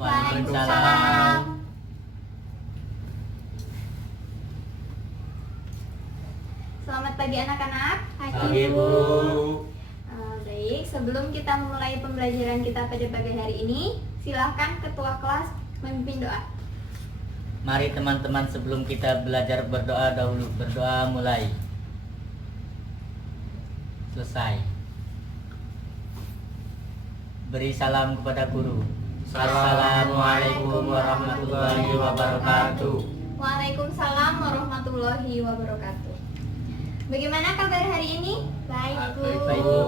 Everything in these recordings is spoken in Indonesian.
Waalaikumsalam. Selamat pagi anak-anak. Pagi, Bu. Baik, sebelum kita memulai pembelajaran kita pada pagi hari ini, silahkan ketua kelas memimpin doa. Mari teman-teman, sebelum kita belajar berdoa dahulu. Berdoa mulai. Selesai. Beri salam kepada guru. Assalamualaikum warahmatullahi wabarakatuh. Waalaikumsalam warahmatullahi wabarakatuh. Bagaimana kabar hari ini? Baik, Bu. Baik, Bu.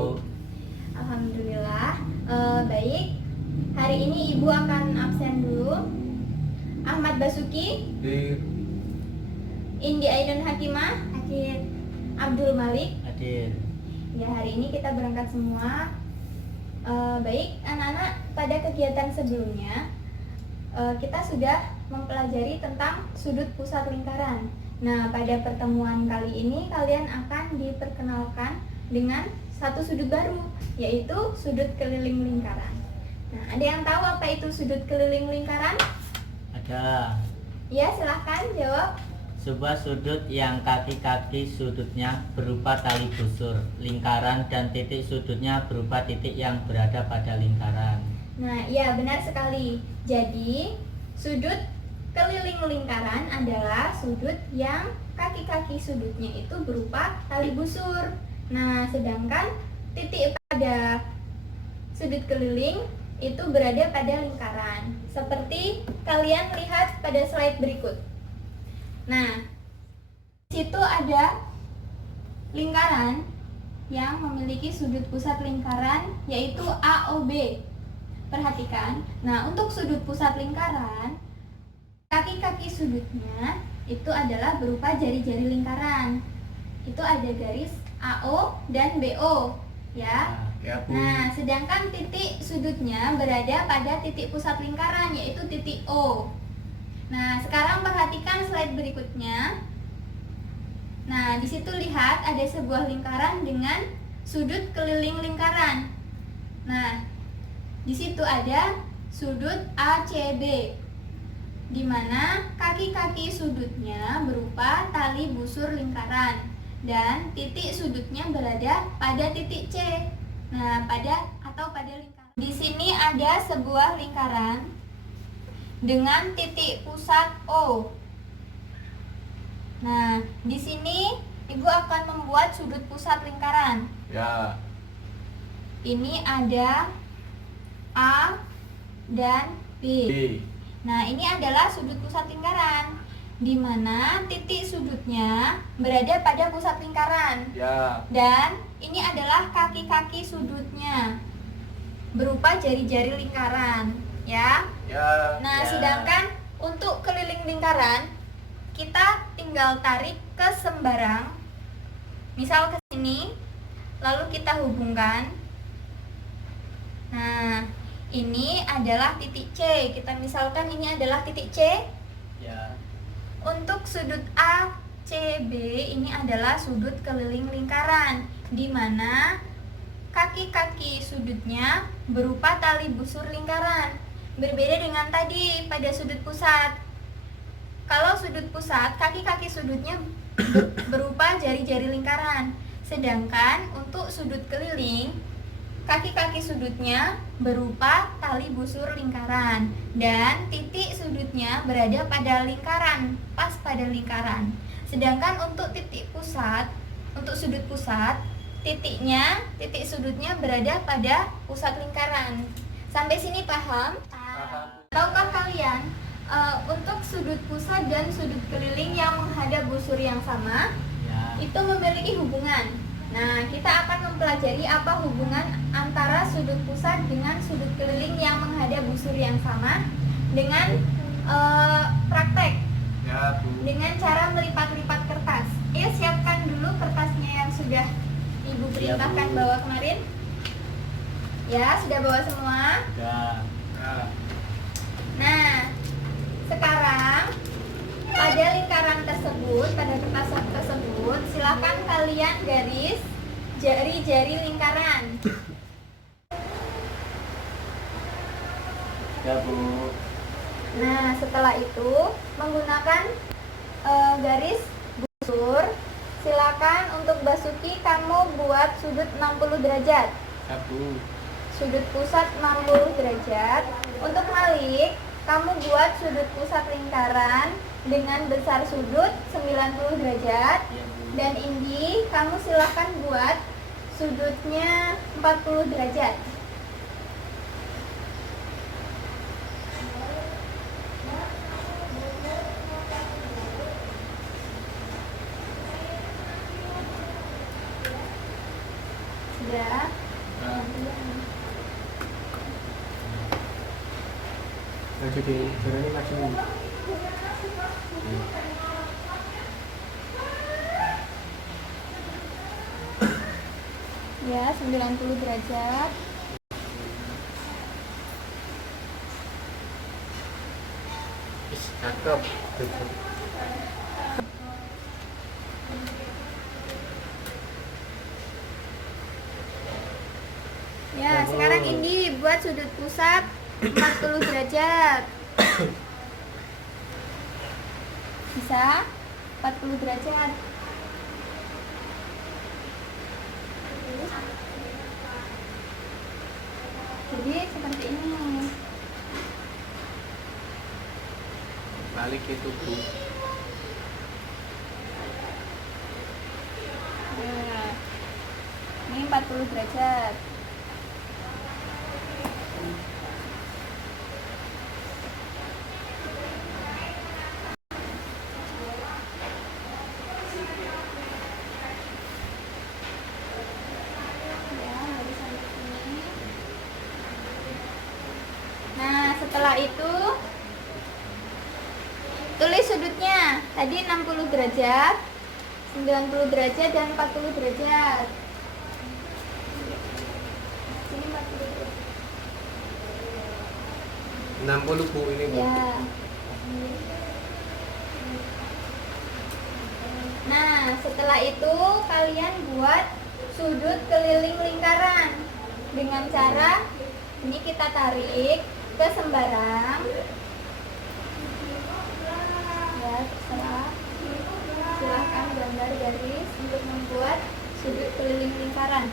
Alhamdulillah. Baik. Hari ini Ibu akan absen dulu. Ahmad Basuki, Indi Aidon Hakimah, hadir. Abdul Malik, Hadir. ya, hari ini kita berangkat semua. Baik, anak-anak, pada kegiatan sebelumnya kita sudah mempelajari tentang sudut pusat lingkaran. Nah, pada pertemuan kali ini kalian akan diperkenalkan dengan satu sudut baru, yaitu sudut keliling lingkaran. Nah, ada yang tahu apa itu sudut keliling lingkaran? Ada. Ya, silahkan jawab. Sebuah sudut yang kaki-kaki sudutnya berupa tali busur lingkaran dan titik sudutnya berupa titik yang berada pada lingkaran. Nah, iya, benar sekali. Jadi, sudut keliling lingkaran adalah sudut yang kaki-kaki sudutnya itu berupa tali busur. Nah, sedangkan titik pada sudut keliling itu berada pada lingkaran. Seperti kalian lihat pada slide berikut. Nah, situ ada lingkaran yang memiliki sudut pusat lingkaran yaitu AOB. Perhatikan. Nah, untuk sudut pusat lingkaran, kaki-kaki sudutnya itu adalah berupa jari-jari lingkaran. Itu ada garis AO dan BO, ya. Nah, sedangkan titik sudutnya berada pada titik pusat lingkaran yaitu titik O. Nah, sekarang perhatikan slide berikutnya. Nah, di situ lihat ada sebuah lingkaran dengan sudut keliling lingkaran. Nah, di situ ada sudut ACB, di mana kaki-kaki sudutnya berupa tali busur lingkaran dan titik sudutnya berada pada titik C. Nah, pada lingkaran. Di sini ada sebuah lingkaran dengan titik pusat O. Nah, di sini Ibu akan membuat sudut pusat lingkaran. Ya. Ini ada A dan B. Nah, ini adalah sudut pusat lingkaran, di mana titik sudutnya berada pada pusat lingkaran. Ya. Dan ini adalah kaki-kaki sudutnya, berupa jari-jari lingkaran, ya. Ya. Nah, sedangkan untuk keliling lingkaran, kita tinggal tarik ke sembarang, misal ke sini, lalu kita hubungkan. Nah, ini adalah titik C. Kita misalkan ini adalah titik C. Ya. Untuk sudut ACB ini adalah sudut keliling lingkaran, di mana kaki-kaki sudutnya berupa tali busur lingkaran. Berbeda dengan tadi pada sudut pusat. Kalau sudut pusat, kaki-kaki sudutnya berupa jari-jari lingkaran. Sedangkan untuk sudut keliling, kaki-kaki sudutnya berupa tali busur lingkaran dan titik sudutnya berada pada lingkaran, pas pada lingkaran. Sedangkan untuk titik pusat, untuk sudut pusat, titik sudutnya berada pada pusat lingkaran. Sampai sini paham? Tahukah kalian untuk sudut pusat dan sudut keliling yang menghadap busur yang sama Ya. itu memiliki hubungan. Nah, kita akan mempelajari apa hubungan antara sudut pusat dengan sudut keliling yang menghadap busur yang sama dengan praktek, Ya, Bu. dengan cara melipat-lipat kertas. Ya, siapkan dulu kertasnya yang sudah Ibu perintahkan Bu. bawa kemarin. Ya, sudah bawa semua. Ya. Ya. Nah, sekarang pada lingkaran tersebut, pada kertas tersebut, silakan kalian garis jari-jari lingkaran. Ya, Bu. Nah, setelah itu menggunakan garis busur, silakan untuk Basuki kamu buat sudut 60 derajat. Ya, Bu. Sudut pusat 60 derajat. Untuk Malik, kamu buat sudut pusat lingkaran dengan besar sudut 90 derajat. Ya, Bu. Dan Indi, kamu silahkan buat sudutnya 40 derajat. Sudah. Nah, Maju di ini maju. Ya, 90 derajat. Cakep. Ya, sekarang Indi buat sudut pusat 40 derajat. Bisa? 40 derajat. Jadi seperti ini. Balik itu, Bu. Nah, ini 40 derajat. Ya, dari sampai sini. Nah, setelah itu tulis sudutnya. Tadi 60 derajat, 90 derajat, dan 40 derajat. Sini 40 derajat. 60, Bu, ini, Bu. Ya. Nah, setelah itu kalian buat sudut keliling lingkaran dengan cara ini kita tarik ke sembarang. Ya, terserah. Silahkan gambar garis untuk membuat sudut keliling lingkaran.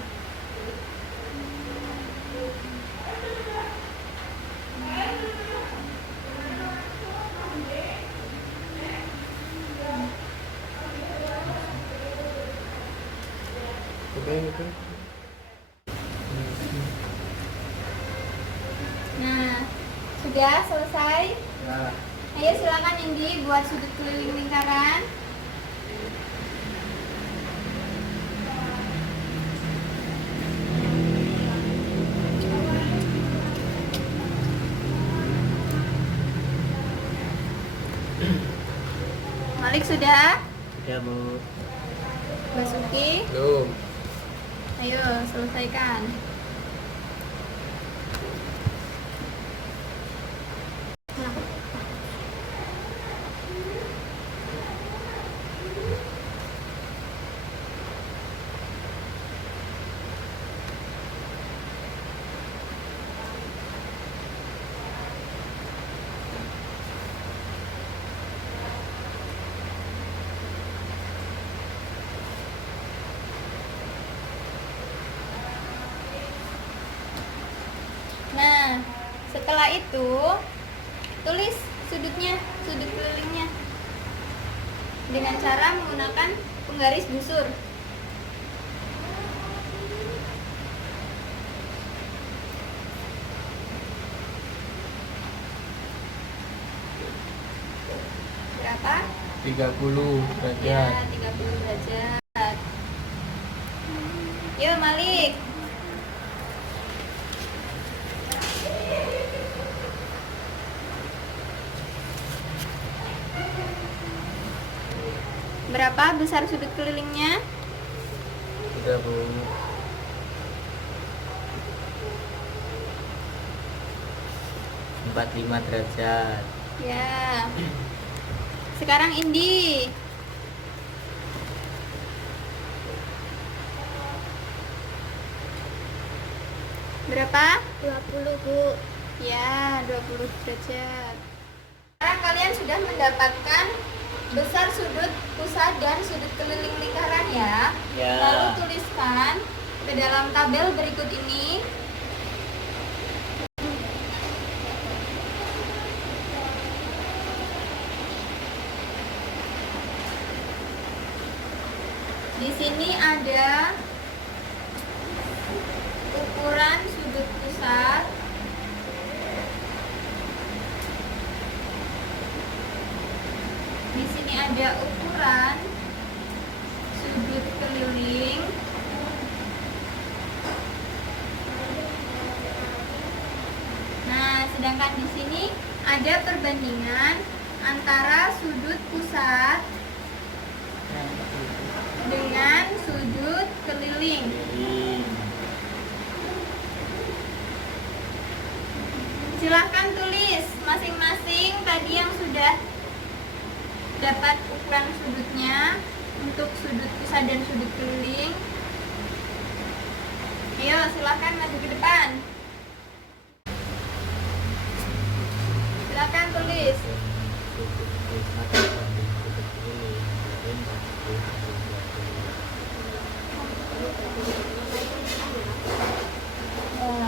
Oke. Nah, sudah selesai. Ya. Ayo silakan Indi buat sudut keliling lingkaran. Malik sudah? Sudah, Bu. Basuki, Belum. ayo selesaikan. Nah, setelah itu tulis sudutnya, sudut kelilingnya dengan cara menggunakan penggaris busur. Berapa? 30 Ya, derajat. 30 derajat. Yuk, Malik. Berapa besar sudut kelilingnya? Sudah, Bu. 45 derajat. Ya. Sekarang Indi. Berapa? 20, Bu. Ya, 20 derajat. Sekarang kalian sudah mendapatkan besar sudut pusat dan sudut keliling lingkaran ya. Ya. Lalu tuliskan ke dalam tabel berikut ini. Di sini ada ukuran sudut pusat, di sini ada ukuran sudut keliling, nah sedangkan di sini ada perbandingan antara sudut pusat dengan sudut keliling. Silahkan tulis masing-masing tadi yang sudah dapat ukuran sudutnya untuk sudut pusat dan sudut keliling. Ayo silahkan maju ke depan. Silahkan tulis.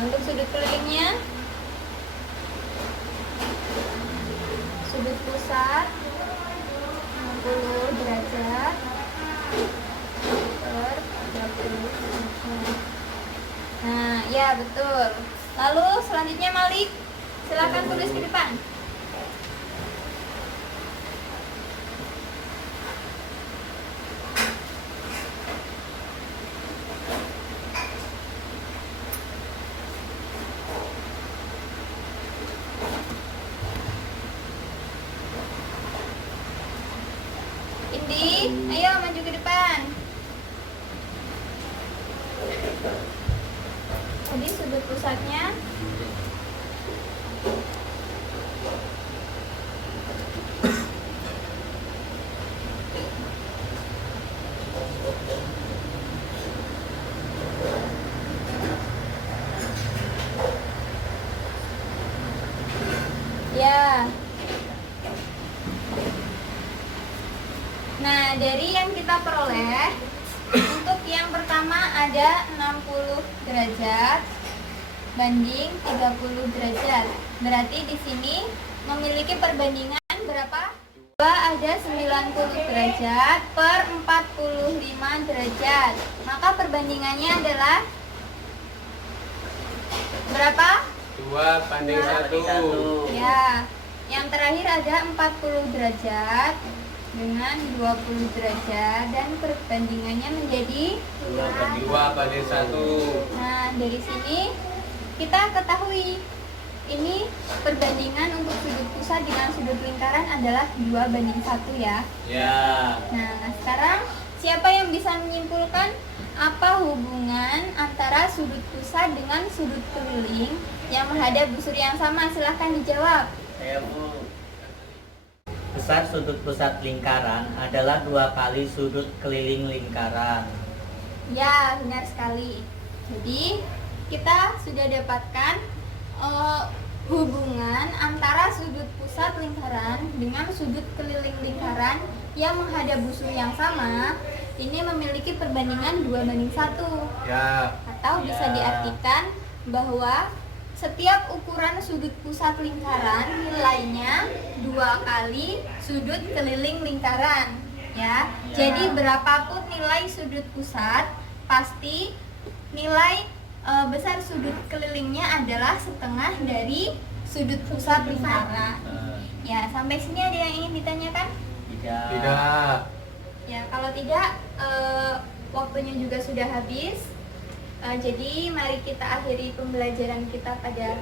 Untuk sudut kelilingnya, sudut pusat 60 derajat per 30 derajat. Nah, ya betul. Lalu selanjutnya Malik, silakan tulis ke depan. Indi, ayo maju ke depan. Tadi sudut pusatnya ya. Nah, dari yang kita peroleh, untuk yang pertama ada 60 derajat banding 30 derajat. Berarti di sini memiliki perbandingan berapa? 2 ada 90 derajat per 45 derajat. Maka perbandingannya adalah berapa? 2 banding 1. Ya. Yang terakhir ada 40 derajat dengan 20 derajat dan perbandingannya menjadi 2 banding 1. Nah, dari sini kita ketahui ini perbandingan untuk sudut pusat dengan sudut lingkaran adalah 2:1 ya. Ya. Nah, sekarang siapa yang bisa menyimpulkan apa hubungan antara sudut pusat dengan sudut keliling yang menghadap busur yang sama? Silahkan dijawab. Saya Bu. Besar sudut pusat lingkaran adalah 2 kali sudut keliling lingkaran. Ya, benar sekali. Jadi, kita sudah dapatkan hubungan antara sudut pusat lingkaran dengan sudut keliling lingkaran yang menghadap busur yang sama. Ini memiliki perbandingan 2:1. Ya. Atau bisa Ya. diartikan bahwa setiap ukuran sudut pusat lingkaran nilainya 2 kali sudut keliling lingkaran ya. Jadi berapapun nilai sudut pusat, pasti nilai besar sudut kelilingnya adalah setengah dari sudut pusat lingkaran. Ya, sampai sini ada yang ingin ditanyakan? Tidak. Ya, kalau tidak waktunya juga sudah habis. Jadi mari kita akhiri pembelajaran kita pada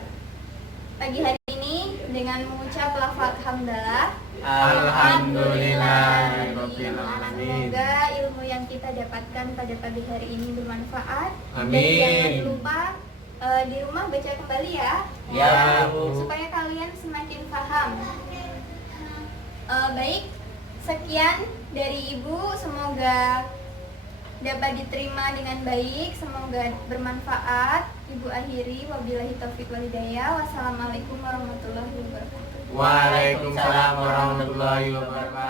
pagi hari ini dengan mengucap lafaz hamdalah. Alhamdulillahirabbil alamin. Semoga ilmu yang kita dapatkan pada pagi hari ini bermanfaat. Amin. Dan jangan lupa di rumah baca kembali ya. Ya, Bu. Supaya kalian semakin paham. Baik, sekian dari Ibu. Semoga dapat diterima dengan baik, semoga bermanfaat. Ibu akhiri, wabillahi taufiq walhidayah. Wassalamualaikum warahmatullahi wabarakatuh. Waalaikumsalam warahmatullahi wabarakatuh.